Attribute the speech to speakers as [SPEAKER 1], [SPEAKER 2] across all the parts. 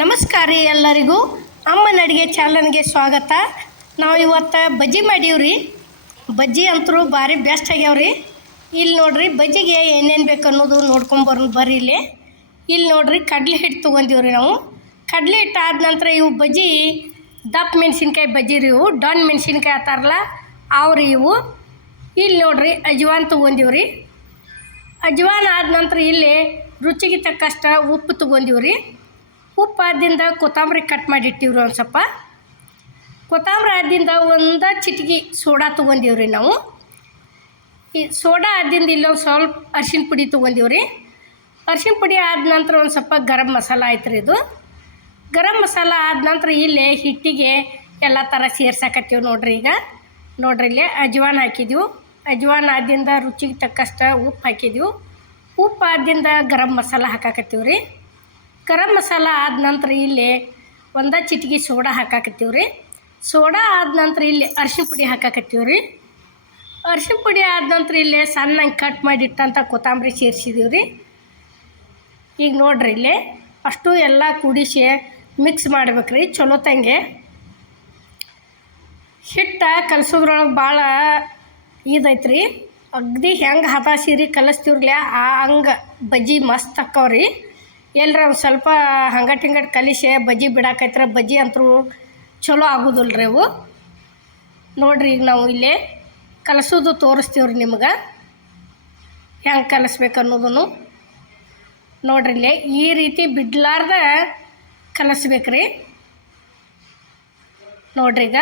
[SPEAKER 1] ನಮಸ್ಕಾರ ಎಲ್ಲರಿಗೂ. ಅಮ್ಮನ ಅಡುಗೆ ಚಾನಲ್ಗೆ ಸ್ವಾಗತ. ನಾವು ಇವತ್ತು ಬಜ್ಜಿ ಮಾಡೀವ್ರಿ. ಬಜ್ಜಿ ಅಂತರೂ ಭಾರಿ ಬೆಸ್ಟ್ ಆಗ್ಯಾವ್ರಿ. ಇಲ್ಲಿ ನೋಡ್ರಿ ಬಜ್ಜಿಗೆ ಏನೇನು ಬೇಕು ಅನ್ನೋದು ನೋಡ್ಕೊಂಬರ್ ಬರ್ರಿ ಇಲ್ಲಿ. ಇಲ್ಲಿ ನೋಡ್ರಿ ಕಡಲೆ ಹಿಟ್ಟು ತೊಗೊಂತೀವ್ರಿ ನಾವು. ಕಡಲೆ ಹಿಟ್ಟು ಆದ ನಂತರ ಇವು ಬಜ್ಜಿ ದಪ್ಪ ಮೆಣಸಿನ್ಕಾಯಿ ಬಜ್ಜಿ ರೀ ಇವು. ಡೊಣ್ ಮೆಣಸಿನ್ಕಾಯಿ ಆತಾರಲ್ಲ ಅವ್ರಿ ಇವು. ಇಲ್ಲಿ ನೋಡ್ರಿ ಅಜ್ವಾನ್ ತೊಗೊಂದೀವ್ರಿ ಅಜ್ವಾನ್ ಆದ ನಂತರ ಇಲ್ಲಿ ರುಚಿಗೆ ತಕ್ಕಷ್ಟ ಉಪ್ಪು ತೊಗೊಂದೀವ್ರಿ ಉಪ್ಪು ಆದಿಂದ ಕೊತ್ತಂಬರಿ ಕಟ್ ಮಾಡಿಟ್ಟಿವ್ರಿ ಒಂದು ಸ್ವಲ್ಪ. ಕೊತ್ತಂಬರಿ ಆದಿಂದ ಒಂದು ಚಿಟಿಕೆ ಸೋಡಾ ತೊಗೊಂಡೀವ್ರಿ ನಾವು. ಈ ಸೋಡಾ ಆದಿಂದ ಇಲ್ಲೊಂದು ಸ್ವಲ್ಪ ಅರ್ಶಿನ ಪುಡಿ ತೊಗೊಂದೀವ್ರಿ ಅರ್ಶಿನ ಪುಡಿ ಆದ ನಂತರ ಒಂದು ಸ್ವಲ್ಪ ಗರಂ ಮಸಾಲ ಆಯ್ತು ರೀ ಇದು. ಗರಂ ಮಸಾಲ ಆದ ನಂತರ ಇಲ್ಲೇ ಹಿಟ್ಟಿಗೆ ಎಲ್ಲ ಥರ ಸೇರ್ಸಾಕತ್ತೀವಿ ನೋಡ್ರಿ ಈಗ. ನೋಡ್ರಿ ಇಲ್ಲೇ ಅಜ್ವಾನ್ ಹಾಕಿದ್ದೀವಿ ಅಜ್ವಾನ್ ಆದಿಂದ ರುಚಿಗೆ ತಕ್ಕಷ್ಟು ಉಪ್ಪು ಹಾಕಿದ್ದೆವು ಉಪ್ಪು ಆದಿಂದ ಗರಂ ಮಸಾಲ ಹಾಕಾಕತ್ತೀವಿ ರೀ ಗರಂ ಮಸಾಲ ಆದ ನಂತರ ಇಲ್ಲಿ ಒಂದು ಚಿಟಿಕೆ ಸೋಡಾ ಹಾಕಾಕತ್ತೀವಿ ರೀ. ಸೋಡಾ ಆದ ನಂತರ ಇಲ್ಲಿ ಅರ್ಶಿಣ ಪುಡಿ ಹಾಕಾಕತ್ತೀವಿ ರೀ. ಅರ್ಶಿಣ ಪುಡಿ ಆದ ನಂತರ ಇಲ್ಲಿ ಸಣ್ಣಂಗೆ ಕಟ್ ಮಾಡಿಟ್ಟಂಥ ಕೊತ್ತಂಬರಿ ಸೇರಿಸಿದೀವಿ ರೀ. ಈಗ ನೋಡ್ರಿ ಇಲ್ಲಿ ಅಷ್ಟು ಎಲ್ಲ ಕುಡಿಸಿ ಮಿಕ್ಸ್ ಮಾಡ್ಬೇಕು ರೀ, ಚಲೋ ತಂಗೆ. ಹಿಟ್ಟು ಕಲಸೋದ್ರೊಳಗೆ ಭಾಳ ಇದೈತೆ ರೀ ಅಗ್ದಿ ಹೆಂಗೆ ಹತಾಸಿರಿ ಕಲಿಸ್ತೀವ್ರಲ್ಲ ಆ ಹಂಗೆ ಬಜ್ಜಿ ಮಸ್ತ್ ಅಕ್ಕವ್ರಿ. ಎಲ್ಲರ ಒಂದು ಸ್ವಲ್ಪ ಹಂಗಟ್ ಹಿಂಗಟ್ ಕಲಿಸಿ, ಬಜ್ಜಿ ಬಿಡಾಕೈತ್ರ ಬಜ್ಜಿ ಅಂತೂ ಚಲೋ ಆಗೋದಿಲ್ಲ ರೀ ಅವು. ನೋಡ್ರಿ ಈಗ ನಾವು ಇಲ್ಲಿ ಕಲಸೋದು ತೋರಿಸ್ತೀವ್ರಿ ನಿಮ್ಗೆ. ಹೆಂಗೆ ಕಲಿಸ್ಬೇಕು ಅನ್ನೋದನ್ನು. ನೋಡ್ರಿ ಇಲ್ಲಿ ಈ ರೀತಿ ಬಿಡ್ಲಾರ್ದ ಕಲಿಸ್ಬೇಕ್ರಿ. ನೋಡ್ರಿ ಈಗ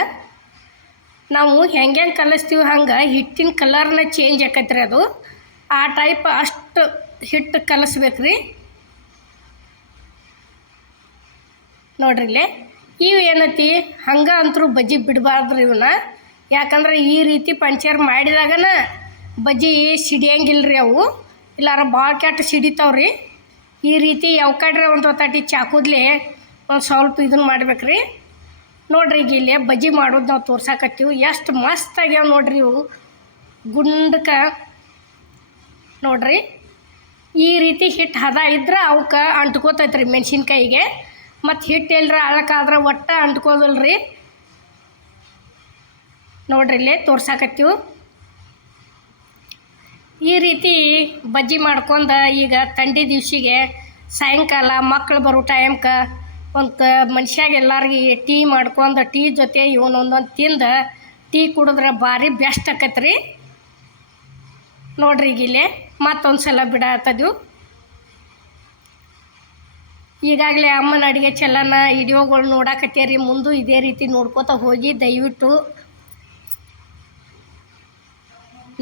[SPEAKER 1] ನಾವು ಹೆಂಗೆ ಹೆಂಗೆ ಕಲಿಸ್ತೀವಿ ಹಂಗೆ ಹಿಟ್ಟಿನ ಕಲರ್ನ ಚೇಂಜ್ ಆಕೈತ್ರಿ ಅದು. ಆ ಟೈಪ್ ಅಷ್ಟು ಹಿಟ್ಟು ಕಲಿಸ್ಬೇಕು ರೀ ನೋಡ್ರಿ ಇಲ್ಲಿ ಇವು ಏನತಿ? ಹಂಗೆ ಅಂತರೂ ಬಜ್ಜಿ ಬಿಡಬಾರ್ದ್ರಿ ಇವನ್ನ ಯಾಕಂದ್ರೆ ಈ ರೀತಿ ಪಂಚರ್ ಮಾಡಿದಾಗನ ಬಜ್ಜಿ ಸಿಡಿಯಂಗಿಲ್ಲ ರೀ ಅವು. ಇಲ್ಲಾರ ಭಾಳ ಕೆಟ್ಟ ಸಿಡಿತಾವ್ರಿ. ಈ ರೀತಿ ಯಾವ ಕಡ್ರೆ ಒಂದು ತಟ್ಟಿ ಚಾಕುದ್ಲೆ ಒಂದು ಸ್ವಲ್ಪ ಇದನ್ನ ಮಾಡ್ಬೇಕ್ರಿ. ನೋಡ್ರಿ ಈಗ ಇಲ್ಲಿ ಬಜ್ಜಿ ಮಾಡೋದು ನಾವು ತೋರ್ಸಾಕತ್ತೀವಿ. ಎಷ್ಟು ಮಸ್ತ್ ಆಗ್ಯಾವ ನೋಡ್ರಿ ಇವು. ಗುಂಡಕ್ಕೆ ನೋಡ್ರಿ. ಈ ರೀತಿ ಹಿಟ್ಟು ಹದ ಇದ್ರೆ ಅವಕ್ಕೆ ಅಂಟ್ಕೋತೈತ್ರಿ ಮೆಣಸಿನ್ಕಾಯಿಗೆ. ಮತ್ತು ಹಿಟ್ಟು ಎಲ್ಲರ ಅಳಕಾದ್ರೆ ಒಟ್ಟು ಅಂಟ್ಕೋದಲ್ಲ ರೀ ನೋಡ್ರಿ ಇಲ್ಲಿ ತೋರ್ಸಾಕತ್ತೀವಿ. ಈ ರೀತಿ ಬಜ್ಜಿ ಮಾಡ್ಕೊಂಡು ಈಗ ಥಂಡಿ ದಿವ್ಸಿಗೆ ಸಾಯಂಕಾಲ ಮಕ್ಕಳು ಬರೋ ಟೈಮ್ಗೆ ಒಂದು ಮನುಷ್ಯಾಗ ಎಲ್ಲರಿಗೆ ಟೀ ಮಾಡ್ಕೊಂಡು ಟೀ ಜೊತೆ ಇವನೊಂದೊಂದು ತಿಂದು ಟೀ ಕುಡಿದ್ರೆ ಭಾರಿ ಬೆಸ್ಟ್ ಆಕತ್ರಿ. ನೋಡ್ರಿ ಈಗ ಇಲ್ಲಿ ಮತ್ತೊಂದು ಸಲ ಬಿಡತ್ತದ್ವು ಈಗಾಗಲೇ ಅಮ್ಮನ ಅಡುಗೆ ಚೆಲ್ಲನ ವಿಡಿಯೋಗಳು ನೋಡಾಕತ್ತೀರಿ, ಮುಂದೆ ಇದೇ ರೀತಿ ನೋಡ್ಕೋತ ಹೋಗಿ ದಯವಿಟ್ಟು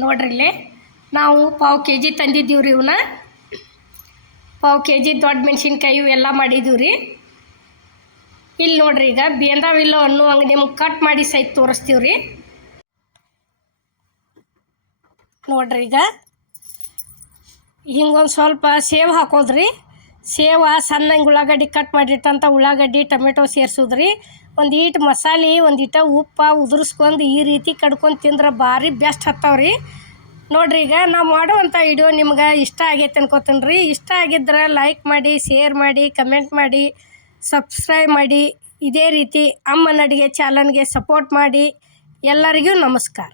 [SPEAKER 1] ನೋಡ್ರಿ ಇಲ್ಲಿ ನಾವು ಪಾವು ಕೆ ಜಿ ತಂದಿದ್ದೀವಿ ರೀ ಇವನ್ನ ಪಾವು ಕೆ ಜಿ ದೊಡ್ಡ ಮೆಣಸಿನ್ಕಾಯಿ ಇವೆಲ್ಲ ಮಾಡಿದ್ದೀವಿ ರೀ ಇಲ್ಲಿ ನೋಡ್ರಿ ಈಗ ಬೇಂದಾವಿಲ್ಲೋ ಅನ್ನುವಂಗೆ ನಿಮ್ಗೆ ಕಟ್ ಮಾಡಿ ಸೈತ ತೋರಿಸ್ತೀವಿ ರೀ ನೋಡ್ರಿ ಈಗ. ಹಿಂಗೊಂದು ಸ್ವಲ್ಪ ಸೇವ್ ಹಾಕೋದ್ರಿ. ಸೇವ ಸಣ್ಣಂಗೆ ಉಳ್ಳಾಗಡ್ಡಿ ಕಟ್ ಮಾಡಿಟ್ಟಂಥ ಉಳ್ಳಾಗಡ್ಡಿ, ಟೊಮೆಟೊ ಸೇರ್ಸೋದ್ರಿ. ಒಂದು ಈಟ್ ಮಸಾಲೆ, ಒಂದು ಇಟ ಉಪ್ಪು ಉದುರಿಸ್ಕೊಂಡು ಈ ರೀತಿ ಕಡ್ಕೊಂಡು ತಿಂದ್ರೆ ಭಾರಿ ಬೆಸ್ಟ್ ಹತ್ತವ್ರಿ. ನೋಡ್ರಿ ಈಗ ನಾವು ಮಾಡುವಂಥ ವಿಡಿಯೋ ನಿಮ್ಗೆ ಇಷ್ಟ ಆಗೈತೆ ಅನ್ಕೋತೀನಿ ರೀ ಇಷ್ಟ ಆಗಿದ್ರೆ ಲೈಕ್ ಮಾಡಿ ಶೇರ್ ಮಾಡಿ ಕಮೆಂಟ್ ಮಾಡಿ ಸಬ್ಸ್ಕ್ರೈಬ್ ಮಾಡಿ. ಇದೇ ರೀತಿ ಅಮ್ಮನ ಅಡುಗೆ ಚಾನಲ್ಗೆ ಸಪೋರ್ಟ್ ಮಾಡಿ. ಎಲ್ಲರಿಗೂ ನಮಸ್ಕಾರ.